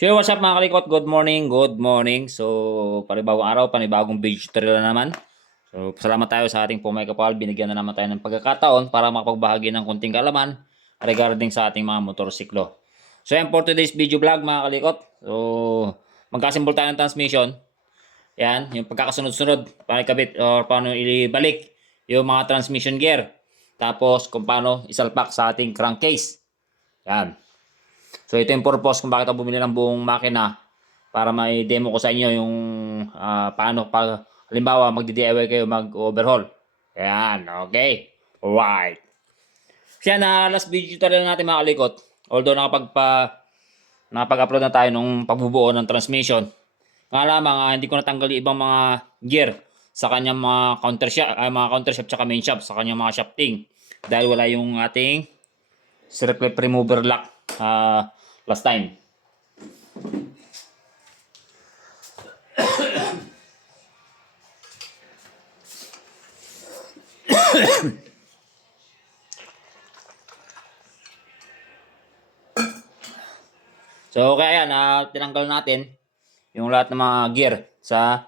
So, what's up mga kalikot? Good morning, good morning. So, panibagong araw, panibagong video tutorial na naman. So, salamat tayo sa ating Pumay Kapal. Binigyan na naman tayo ng pagkakataon para makapagbahagi ng kunting kalaman regarding sa ating mga motorsiklo. So, yan for today's video vlog mga kalikot. So, magkasimbol tayo ng transmission. Yan, yung pagkakasunod-sunod, paano ikabit or paano ibalik yung mga transmission gear. Tapos, kung paano isalpak sa ating crankcase. Yan. So ito yung purpose kung bakit ako bumili ng buong makina para may demo ko sa inyo yung paano pag halimbawa magdi-DIY kayo mag-overhaul. Ayan, okay. Alright. Kaya na last video tutorial natin mga kalikot. Although nakapag-upload na tayo nung pagbubuo ng transmission. Nga lamang hindi ko natanggal yung ibang mga gear sa kanyang mga counter shop tsaka main shop sa kanyang mga shafting. Dahil wala yung ating circle remover lock last time. So kaya yan, tinanggal natin yung lahat ng mga gear sa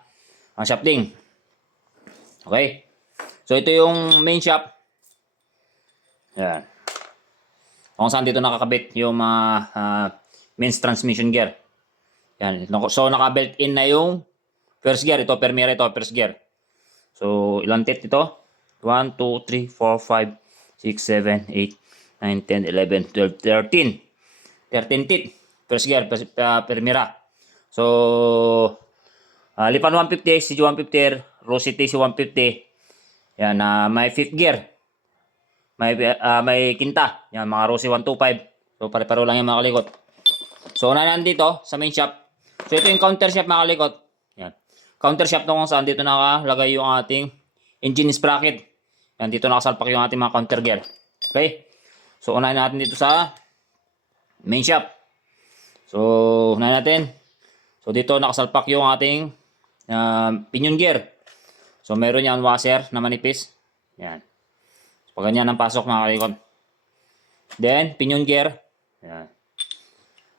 shafting. Okay. So ito yung main shaft. Yan. Kung saan dito nakakabit yung mga mains transmission gear. Yan. So naka-built in na yung first gear. Ito, Permira ito, first gear. So ilang teeth ito? 1, 2, 3, 4, 5, 6, 7, 8, 9, 10, 11, 12, 13. 13 teeth. First gear, Permira. So, Lipan 150, CG 150, Rossi TC 150. Yan, may fifth gear. May kinta. Yan, mga Rossi 125. So, pare-paro lang yung mga kalikot. So, unahan dito sa main shaft. So, ito yung counter shaft mga kalikot. Yan. Counter shaft na kung saan dito nakalagay yung ating engine sprocket. Yan, dito nakasalpak yung ating mga counter gear. Okay? So, unahin natin dito sa main shaft. So, unahin natin. So, dito nakasalpak yung ating pinion gear. So, meron yan washer na manipis. Yan. So, pag ganyan ang pasok mga kalikot. Then, pinion gear. Yan.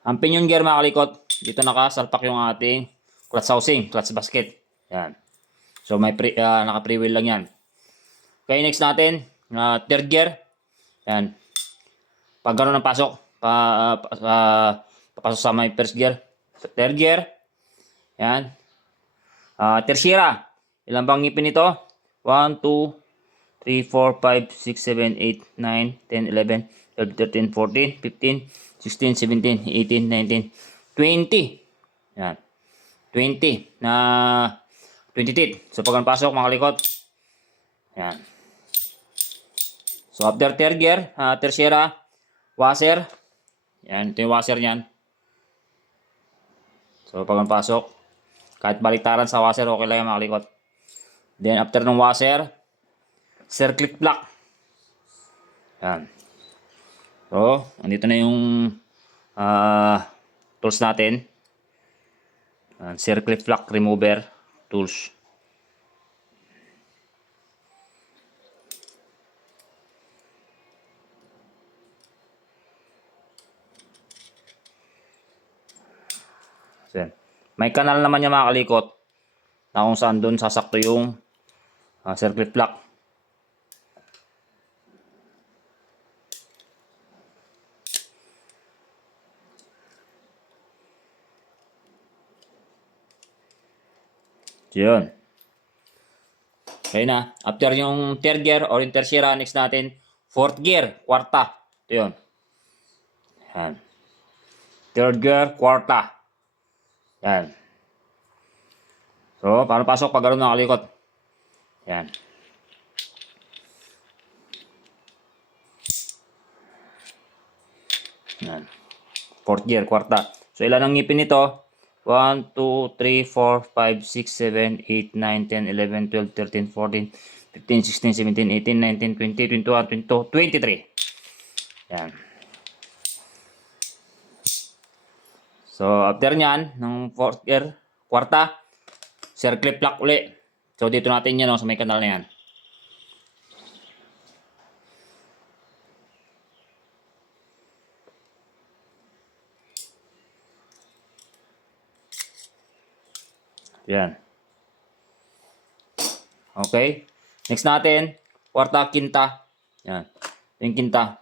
Ang pinion gear mga kalikot, dito nakasalpak yung ating clutch housing, clutch basket. Yan. So, may naka-pre-wheel lang yan. Okay, next natin, third gear. Yan. Pag gano'n ang pasok, papasok sa may first gear. So, third gear. Yan. Tertiary. Ilan bang ngipin ito? 1, 2, 3, 4, 5, 6, 7, 8, 9, 10, 11, 12, 13, 14, 15, 16, 17, 18, 19, 20. Yan. 20 na 20 teeth. So pag pasok mga kalikot. Yan. So after third gear, tertiary, washer. Yan, ito yung washer niyan. So pag pasok, kahit baliktaran sa washer, okay lang yung mga kalikot. Then after ng washer, circlip block. Yan. So, andito na yung tools natin. Circlip block remover tools. So, may kanal naman yung mga kalikot na kung saan doon sasakto yung circlip block. Yun. Okay na. After yung third gear or yung tertiary, next natin, fourth gear, kwarta. Ito yun. Yan. Third gear, kwarta. Yan. So, paano pasok pag gano'n nakalikot? Yan. Yan. Fourth gear, kwarta. So, ilan ang ngipin nito? 1, 2, 3, 4, 5, 6, 7, 8, 9, 10, 11, 12, 13, 14, 15, 16, 17, 18, 19, 20, 21, 22, 23. Yan. So, after nyan, ng fourth gear, kwarta, circlip lock uli. So, dito natin yan sa may kanal na yan. Yan. Okay. Next natin, kwarta, kinta. Yan. Yung kinta.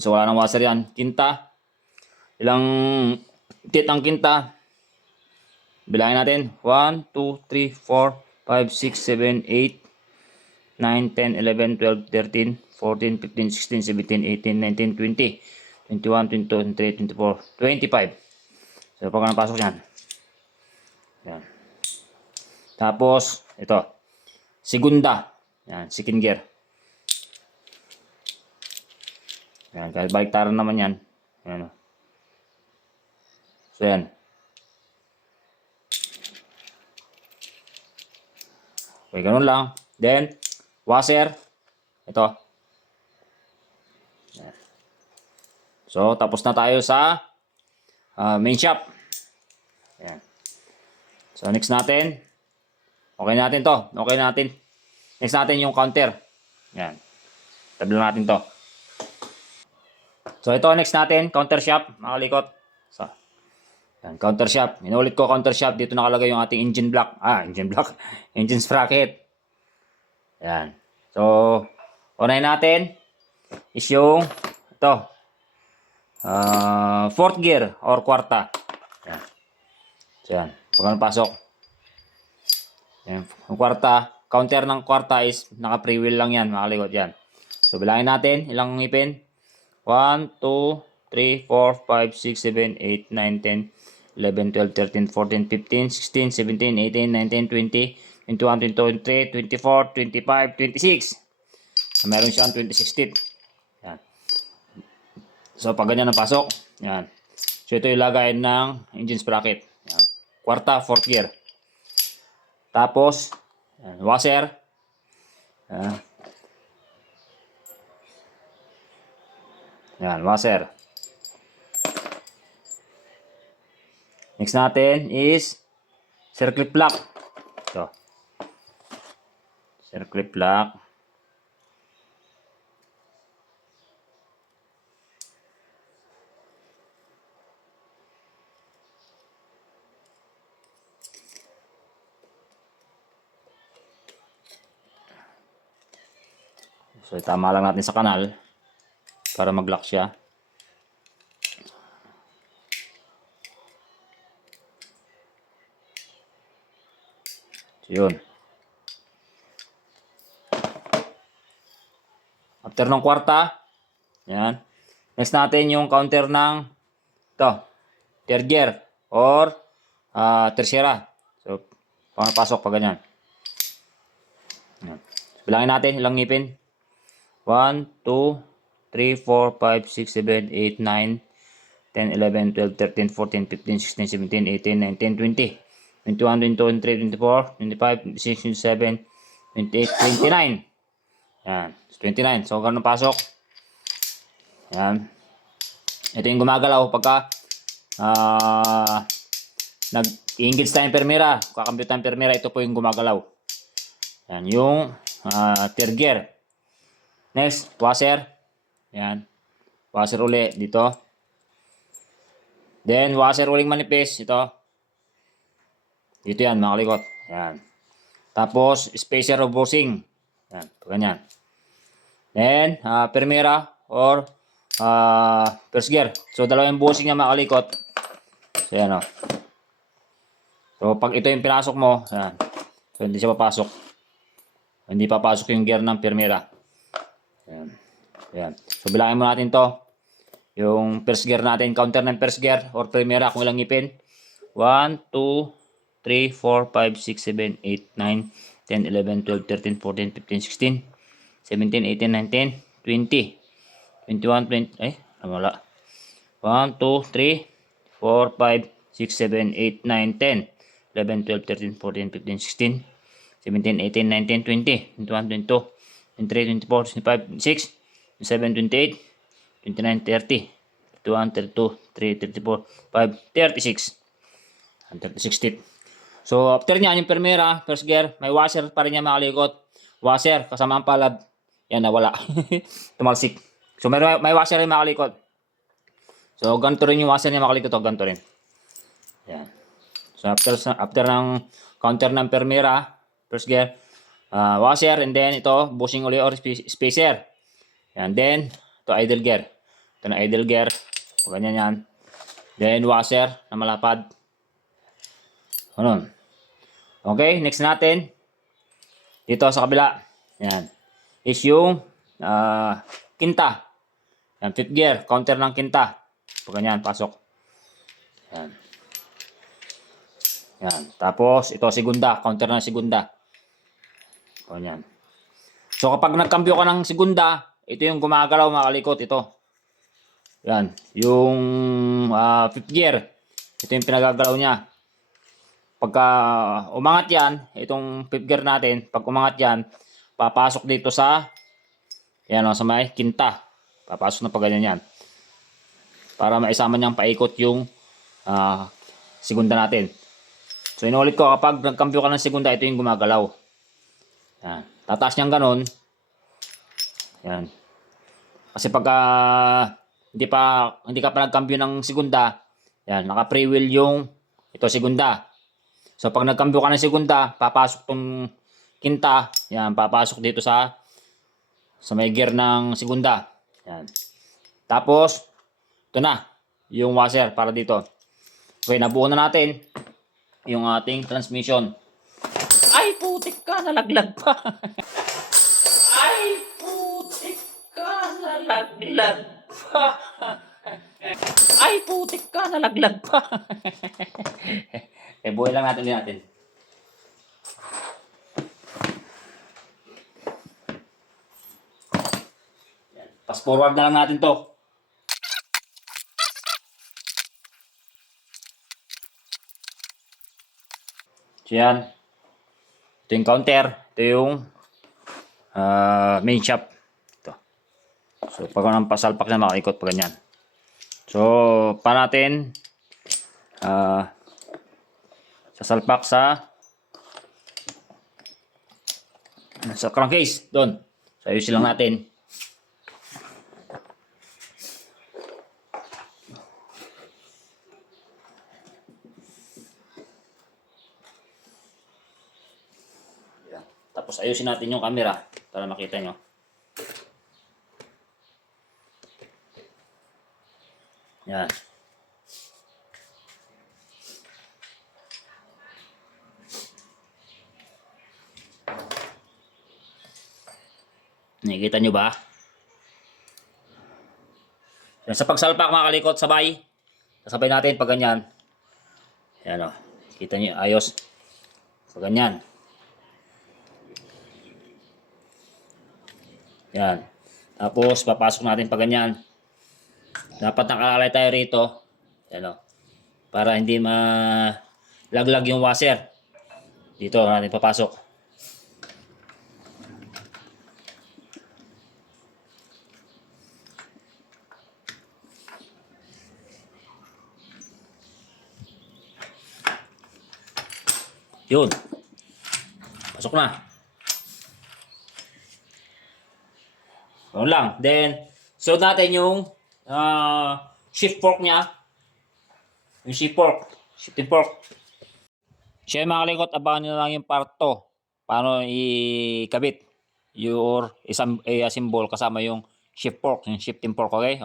So, wala nang washer yan. Kinta. Ilang tit ang kinta? Bilangin natin. 1, 2, 3, 4, 5, 6, 7, 8, 9, 10, 11, 12, 13, 14, 15, 16, 17, 18, 19, 20, 21, 22, 23, 24, 25. So, pag napasok yan. Yan. Tapos, ito. Segunda. Yan, second gear. Yan, kahit baliktaran naman yan. Yan. So, yan. Okay, ganun lang. Then, washer. Ito. Yan. So, tapos na tayo sa main shop. Yan. So, next natin. Okay natin to. Okay natin. Next natin yung counter. Yan. Tablo natin to. So, ito next natin. Counter shop. Mga kalikot. So, yan. Counter shop. Inulit ko counter shop. Dito nakalagay yung ating engine block. Engine block. Engine sprocket. Yan. So, unahin natin is yung ito. Fourth gear or kwarta. Yan. So, yan. Pag pasok. Yan. Yung kwarta, counter ng kwarta is naka-pre-wheel lang yan, mga kalikot yan. So, bilangin natin, ilang ngipin? 1, 2, 3, 4, 5, 6, 7, 8, 9, 10, 11, 12, 13, 14, 15, 16, 17, 18, 19, 20, 21, 22, 23, 24, 25, 26. So, meron siyang 26 teeth. Yan. So, pag ganyan ang pasok, yan. So, ito yung lagay ng engine sprocket. Yan. Kwarta, fourth gear. Tapos, yan, washer. Yan, washer. Next natin is circle plug. Ito. Circle plug. So, itama lang natin sa kanal para mag-lock siya. So, yun. After ng kwarta, yan. Next natin yung counter ng ito, third gear or tercera. So, pasok pa ganyan. Yan. So, bilangin natin ilang ngipin. 1, 2, 3, 4, 5, 6, 7, 8, 9, 10, 11, 12, 13, 14, 15, 16, 17, 18, 19, 20, 21, 22, 23, 24, 25, 26, 27, 28, 29. Yan. 29. So, ganun pasok. Yan. Ito yung gumagalaw pagka nag-engage tayong permira. Kakambyo tayong permira. Ito po yung gumagalaw. Yan. Yung third gear. Next, washer. Yan. Washer uli dito. Then, washer uling manipis. Ito. Dito yan, mga kalikot. Yan. Tapos, spacer of bushing. Yan. Ganyan. Then, permira or first gear. So, dalawang bushing niya, mga kalikot. So, yan o. So, pag ito yung pinasok mo, yan. So, hindi siya papasok. Hindi papasok yung gear ng permira. Yan. Yan. So, bilangin mo natin to. Yung first gear natin, counter ng first gear or primera kung ilang ngipin. 1, 2, 3, 4, 5, 6, 7, 8, 9, 10, 11, 12, 13, 14, 15, 16, 17, 18, 19, 20, 21, 20, wala. 1, 2, 3, 4, 5, 6, 7, 8, 9, 10, 11, 12, 13, 14, 15, 16, 17, 18, 19, 20, 21, 22, 23, 24, 25, 26, 27, 28, 29, 30, 31, 32, 3, 34, 5, 36. 36 teeth. So, after niya, yung permera, first gear, may washer pa rin niya, mga kalikot. Washer, kasama ang palad. Yan, nawala. Tumalsik. So, may washer rin, mga kalikot. So, ganito rin yung washer niya, mga kalikot. Ganito rin. Yan. So after ng counter ng Permira, first gear, washer, and then ito, bushing uli or spacer. And then, ito idle gear. Ito na idle gear. Ganyan yan. Then, washer na malapad. Ganun. Okay, next natin. Dito sa kabila. Yan. Is yung kinta. Yan, fifth gear. Counter ng kinta. Ganyan, pasok. Yan. Yan. Tapos, ito segunda. Counter ng segunda. Ganyan. So, kapag nagkambyo ka ng segunda, ito yung gumagalaw mga kalikot. Ito. Yan. Yung fifth gear. Ito yung pinagagalaw niya. Pagka umangat yan, itong fifth gear natin, pag umangat yan, papasok dito sa yan o, sa may kinta. Papasok na pag ganyan yan. Para maisama niyang paikot yung segunda natin. So, inulit ko, kapag nagkambyo ka ng segunda, ito yung gumagalaw. Yan. Tataas niyang ganun. Yan. Kasi pagka hindi ka pa nagkambyo ng segunda, yan, naka-free wheel yung ito segunda. So, pag nagkambyo ka ng segunda, papasok tong kinta, yan, papasok dito sa may gear ng segunda. Yan. Tapos, ito na, yung washer para dito. Okay, nabuo na natin yung ating transmission. Ay, putik ka, nalaglag pa. Ay, putik ka, nalaglag pa. Ay, putik ka, nalaglag pa. Eh, buhay lang natin natin. Fast forward na lang natin to. So, yan. Ito yung counter. Ito yung main shop. Ito. So, pag ang pasalpak na makaikot pa ganyan. So, pa natin sasalpak sa crankcase doon. So, ayusin lang natin. Yan. Tapos ayusin natin yung camera para makita nyo. Yan. Nakikita nyo ba? Sa pagsalpak mga kalikot, sabay. Kasabay natin pag ganyan. Yan o. Kita nyo, ayos. Pag ganyan. Yan. Tapos, papasok natin pag ganyan. Dapat nakakalay tayo rito. Yan o. Para hindi malaglag yung washer. Dito natin papasok. Yun. Pasok na. Ganun lang. Then, sunod natin yung shift fork niya. Yung shift fork. Shifting fork. Siya mga kalikot, abangan nyo lang yung part 2. Paano ikabit. Your assemble kasama yung shift fork. Yung shifting fork. Okay?